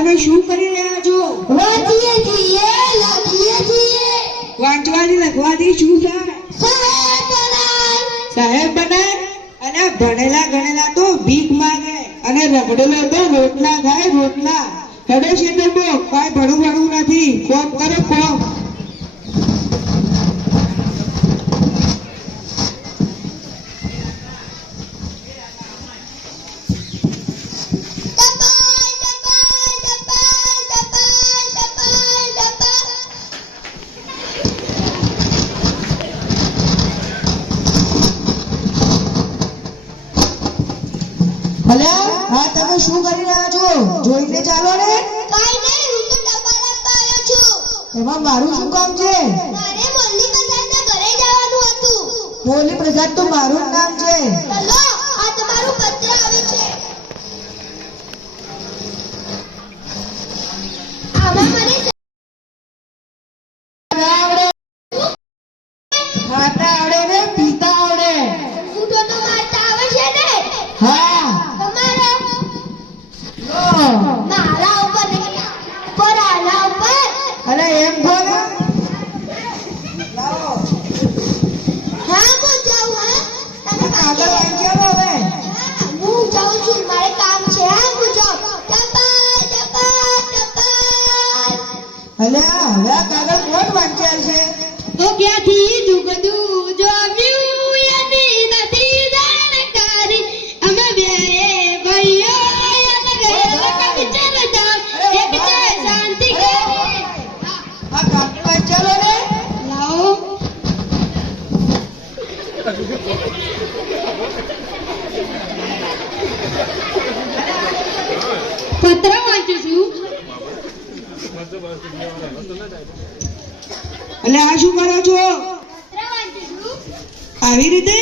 તમે શું કરી રહ્યા છો? વાંચીએ છીએ, લખીએ છીએ. વાંચવાથી લખવાથી શું થાય? સાહેબ બનાય. સાહેબ બનાય. અને ભણેલા ગણેલા તો ભીખ માંગે અને રગડેલો તો રોટલા ખાય રોટલા. હેડો છે તો કોઈ ભણવું નથી. કોમ કરો કોમ. અલ્યા હા તમે શું કરી રહ્યા છો? જોઈને ચાલો ને. કાઈ નહીં, હું તો ટપાલ આપવા આવ્યો છું. એમાં મારું શું કામ છે? મારે મોરલી પ્રસાદના ઘરે જવાનું હતું. મોરલી પ્રસાદ તો મારું જ નામ છે. ચલો, આ તમારું પત્ર આવે છે. આમાં મને ખાતા આવડે ને પીતા આવડે. ઉઠો તો મારતા આવે છે ને. હા તમારા લો. મારા ઉપર નહીં, પર આના ઉપર. અરે એમ બોલો. લાવો હા હું જાઉં. હા તમે આગળ વાંચ્યો હવે. હું જાઉં છું, મારે કામ છે. હા હું જાઉં. ટપાલ ટપાલ ટપાલ. અલ્યા હવે આ કાગળ કોણ વાંચ્યા છે? તો ક્યાંથી જુગદું જોવ્યું એની નથી જાણકારી. અમે બે ભાઈઓ એક છે શાંતિ કરી. આ કાગળ વાંચ્યો ને. લાવો. પત્ર વાંચું છું. એટલે આ શું કરો છો? પત્ર વાંચું છું. આવી રીતે?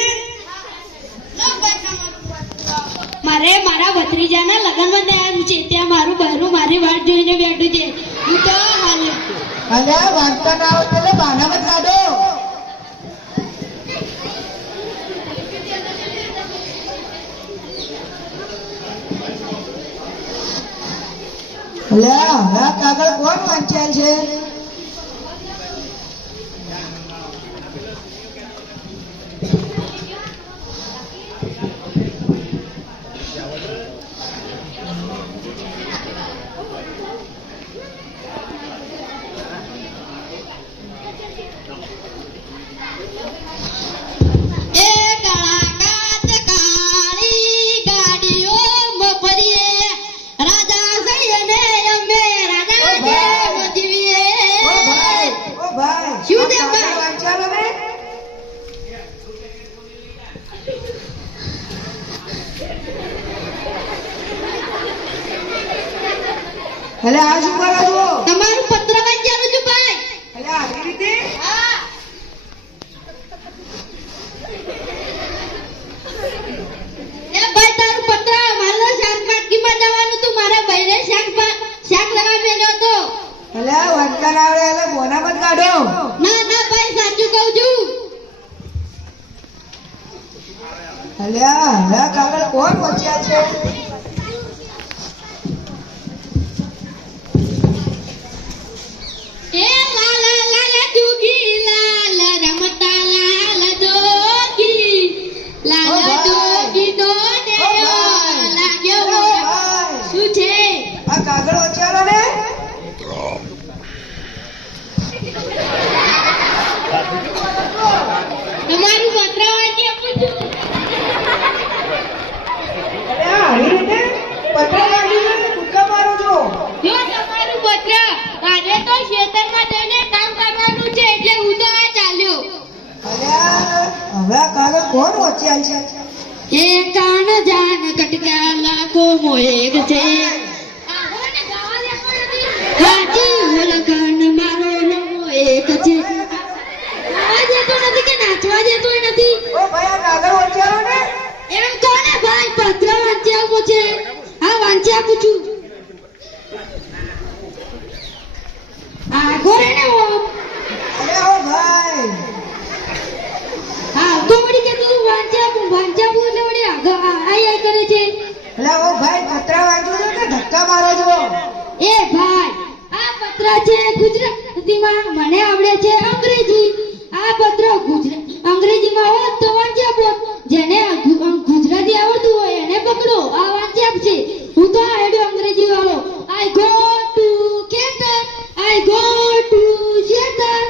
મારે મારા ભત્રીજાના લગ્નમાં જવાનું છે. ત્યાં મારું બહેરું મારી વાટ જોઈને બેઠું છે. હું તો હાલ અલ્યા વાંચતા ના આવડે એટલે બહાના મત કાઢો. અલ્યા હવે આ કાગળ કોણ વાંચ્યા છે? અલે આ શું કરો છો? તમારું પત્ર વાંચ્યાનું છું ભાઈ. અલે આવી રીતે? હા. એ ભાઈ તારું પત્ર મારે શાક પાટકીમાં જવાનું તું. મારા ભાઈને શાક લગા મેલ્યો હતો. અલે વાંચતા ના આવડે એટલે બોના મત કાઢો. ના ના ભાઈ સાચું કહું છું. અલ્યા હવે આ કાગળ કોણ વાંચ્યા છે? એ લાલા લાલા જોગી લાલ રમતા લાલ જોગી લાલ જોગી નો દેવો લાગ્યો. શું છે? આ કાગળ વાંચ્યા ને? તમારું પત્ર વાંચી આપું છું. અલ્યા આવી રીતે પત્ર વાંચીને કૂદકા મારો છો? જો તમારું પત્ર આજે તો ખેતરમાં જઈને કામ કરવાનું છે એટલે હું તો આ ચાલ્યો. અલ્યા હવે આ કાગળ કોણ વાંચ્યા છે? એ કાન જાન કટકા લાખો મોએક છે. હાજી ઓળખાણ મારો નમો એક છે. ગાવા દેતો નથી કે નાચવા દેતો નથી. ઓ ભાઈ આ કાગળ વાંચ્યા ને? એમ કોને ભાઈ પત્ર વાંચી આપું છે. હા વાંચી આપું છું. આગો રે ને ઓ. અરે ઓ ભાઈ હા તો વળી કે તું વાંચી આપું એટલે વળી આગો આઈ કરે છે. અલ્યા ઓ ભાઈ પત્ર વાંચો છો કે ધક્કા મારો છો? એ છે ગુજરાતીમાં, મને આવડે છે અંગ્રેજી. આ પત્ર અંગ્રેજીમાં હોત તો વાંચ્યા પોત. જેને ગુજરાતી આવડતું હોય એને પકડો, આ વાંચ્યા આપશે. હું તો હેડો અંગ્રેજી વાળો. આઈ ગો ટુ ખેતર, આઈ ગો ટુ ખેતર.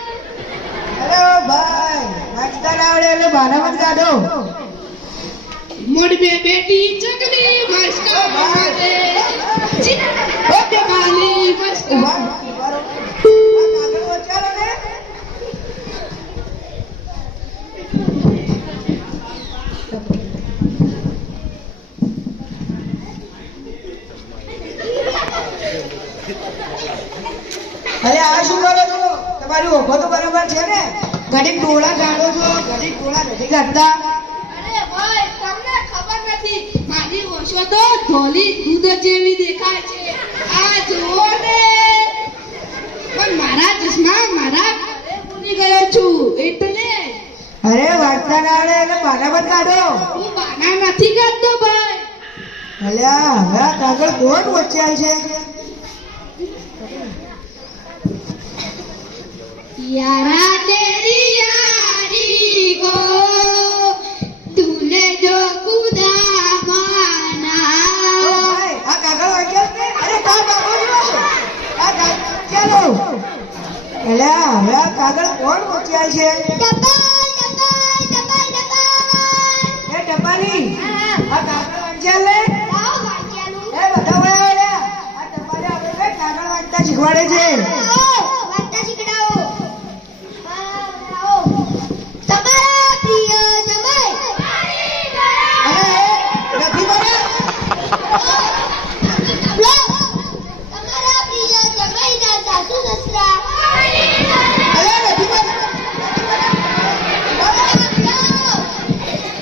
અરે ભાઈ વાંચતા ના આવડે એટલે બારામાં જ કાઢો. मुड़ में बेटी चकली मस्का मारे ओके काली मस्का ઉભા રહો. આ કાગળ વંચાલો ને. અરે આ શું કરો છો? તમારી ઓખો તો બરાબર છે ને? ઘડીક ડોળા ગાળો છો, ઘડીક ડોળા નથી ગાળતા. अरे भाई તમને ખબર નથી મારી ઓશો તો ધોલી દૂધ જેવી દેખાય છે આ જુઓ ને પણ મારા ચશ્મા મારા ઘરે ભૂલી ગયો છું એટલે અરે વાંચતા ના આવડે એટલે બારામાં જ કાઢો. હું બાના નથી કાઢતો ભાઈ અલ્યા હવે આ કાગળ કોણ વચ્ચે છે? यारा तेरी यारी को तूने जो खुदा माना. ભાઈ, આ કાગળ વાંચ્યો છે? અરે કાં કાગળ જો? આ કાગળ વાંચેલો. અલ્યા હવે આ કાગળ કોણ વચ્ચે છે? ડબાલ ડબાલ ડબાલ ડબાલ. એ ટપાલી આ કાગળ વાંચેલ ને? લાવો વાંચ્યાનું. એ બધા ભાઈ અલ્યા આ ટપાલી આપણે બે કાગળ વાંચતા શીખવાડે છે. વાંચતા શીખડાવો. તમારા પ્રિય જમાઈ. અરે એ નથી બને. લો, તમારા પ્રિય જમાઈના સાસુ સસરા. અરે નથી બને.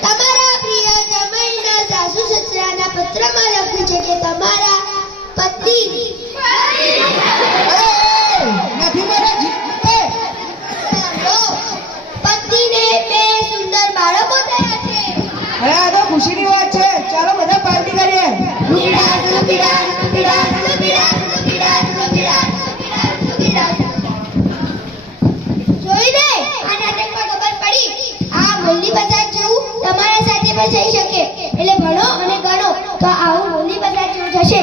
તમારા પ્રિય જમાઈના સાસુ સસરાના પત્રમાં લખ્યું છે કે તમારા પતિ નથી બને. પતિને બે સુંદર બાળકો થયા છે. અરે આ તો ખુશીની વાત છે. ચાલો બધા પાર્ટી કરીએ. જોઈ લે, આ નાટકમાં ખબર પડી. આ બોલી બજાર જેવું તમારા સાથે પણ થઈ શકે. એટલે ભણો અને ગણો તો આવું બોલી બજાર જેવું થશે.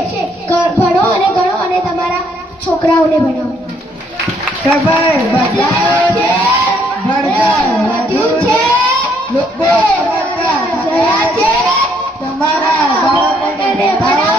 ભણો અને ગણો અને તમારા છોકરાઓને ભણાવો. ભાઈ બદલાવ છે. ભણતર વધ્યું છે. લોકો ભણતા થયા છે. તમારા બાળકોને ભણાવો.